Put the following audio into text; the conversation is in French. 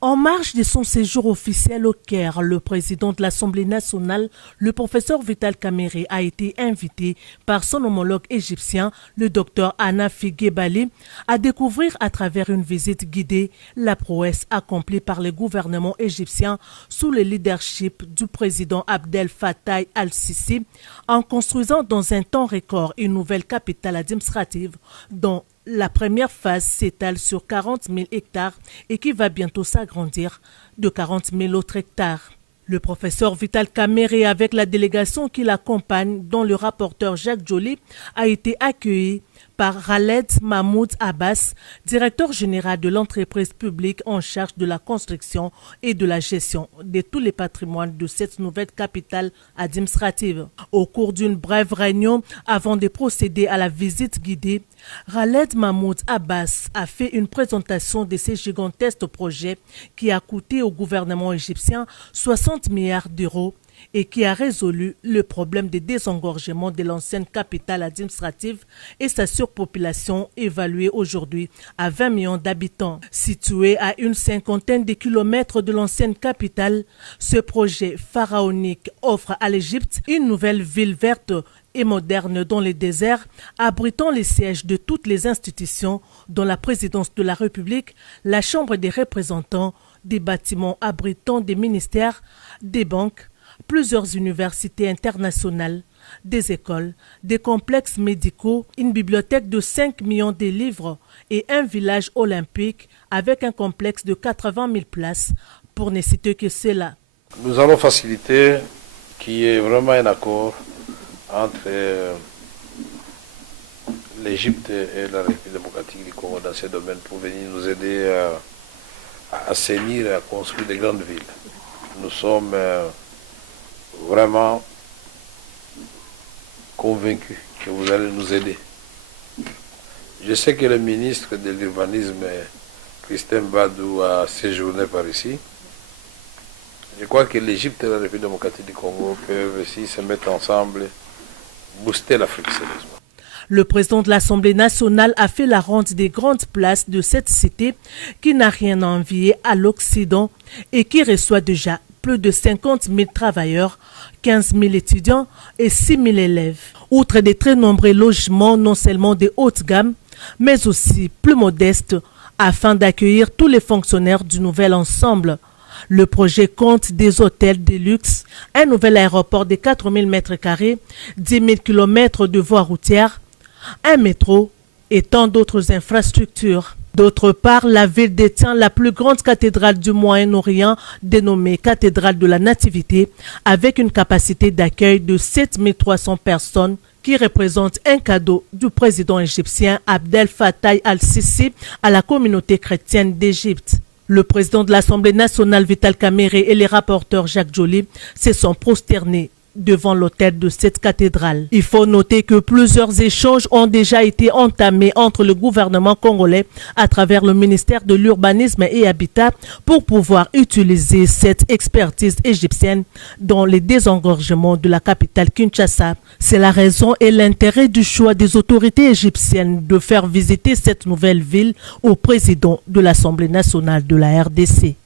En marge de son séjour officiel au Caire, le président de l'Assemblée nationale, le professeur Vital Kamerhe, a été invité par son homologue égyptien, le docteur Hanafi Gebali, à découvrir à travers une visite guidée la prouesse accomplie par le gouvernement égyptien sous le leadership du président Abdel Fattah al-Sisi en construisant dans un temps record une nouvelle capitale administrative dont la première phase s'étale sur 40 000 hectares et qui va bientôt s'agrandir de 40 000 autres hectares. Le professeur Vital Kamerhe, avec la délégation qui l'accompagne, dont le rapporteur Jacques Joly, a été accueilli par Khaled Mahmoud Abbas, directeur général de l'entreprise publique en charge de la construction et de la gestion de tous les patrimoines de cette nouvelle capitale administrative. Au cours d'une brève réunion, avant de procéder à la visite guidée, Khaled Mahmoud Abbas a fait une présentation de ce gigantesque projet qui a coûté au gouvernement égyptien 60 milliards d'euros et qui a résolu le problème de désengorgement de l'ancienne capitale administrative et sa surpopulation évaluée aujourd'hui à 20 millions d'habitants. Situé à une cinquantaine de kilomètres de l'ancienne capitale, ce projet pharaonique offre à l'Égypte une nouvelle ville verte et moderne dans le désert, abritant les sièges de toutes les institutions, dont la présidence de la République, la Chambre des représentants, des bâtiments abritant des ministères, des banques, plusieurs universités internationales, des écoles, des complexes médicaux, une bibliothèque de 5 millions de livres et un village olympique avec un complexe de 80 000 places, pour ne citer que cela. Nous allons faciliter qu'il y ait vraiment un accord entre l'Égypte et la République démocratique du Congo dans ce domaine pour venir nous aider à assainir et à construire des grandes villes. Nous sommes vraiment convaincus que vous allez nous aider. Je sais que le ministre de l'Urbanisme, Christin Badou, a séjourné par ici. Je crois que l'Égypte et la République démocratique du Congo peuvent aussi se mettre ensemble, booster l'Afrique sérieusement. Le président de l'Assemblée nationale a fait la ronde des grandes places de cette cité qui n'a rien à envier à l'Occident et qui reçoit déjà plus de 50 000 travailleurs, 15 000 étudiants et 6 000 élèves. Outre des très nombreux logements, non seulement de haute gamme, mais aussi plus modestes, afin d'accueillir tous les fonctionnaires du nouvel ensemble. Le projet compte des hôtels de luxe, un nouvel aéroport de 4 000 m², 10 000 km de voies routières, un métro et tant d'autres infrastructures. D'autre part, la ville détient la plus grande cathédrale du Moyen-Orient, dénommée Cathédrale de la Nativité, avec une capacité d'accueil de 7 300 personnes, qui représente un cadeau du président égyptien Abdel Fattah al-Sisi à la communauté chrétienne d'Égypte. Le président de l'Assemblée nationale Vital Kamerhe et les rapporteurs Jacques Joly se sont prosternés devant l'autel de cette cathédrale. Il faut noter que plusieurs échanges ont déjà été entamés entre le gouvernement congolais à travers le ministère de l'Urbanisme et Habitat pour pouvoir utiliser cette expertise égyptienne dans les désengorgements de la capitale Kinshasa. C'est la raison et l'intérêt du choix des autorités égyptiennes de faire visiter cette nouvelle ville au président de l'Assemblée nationale de la RDC.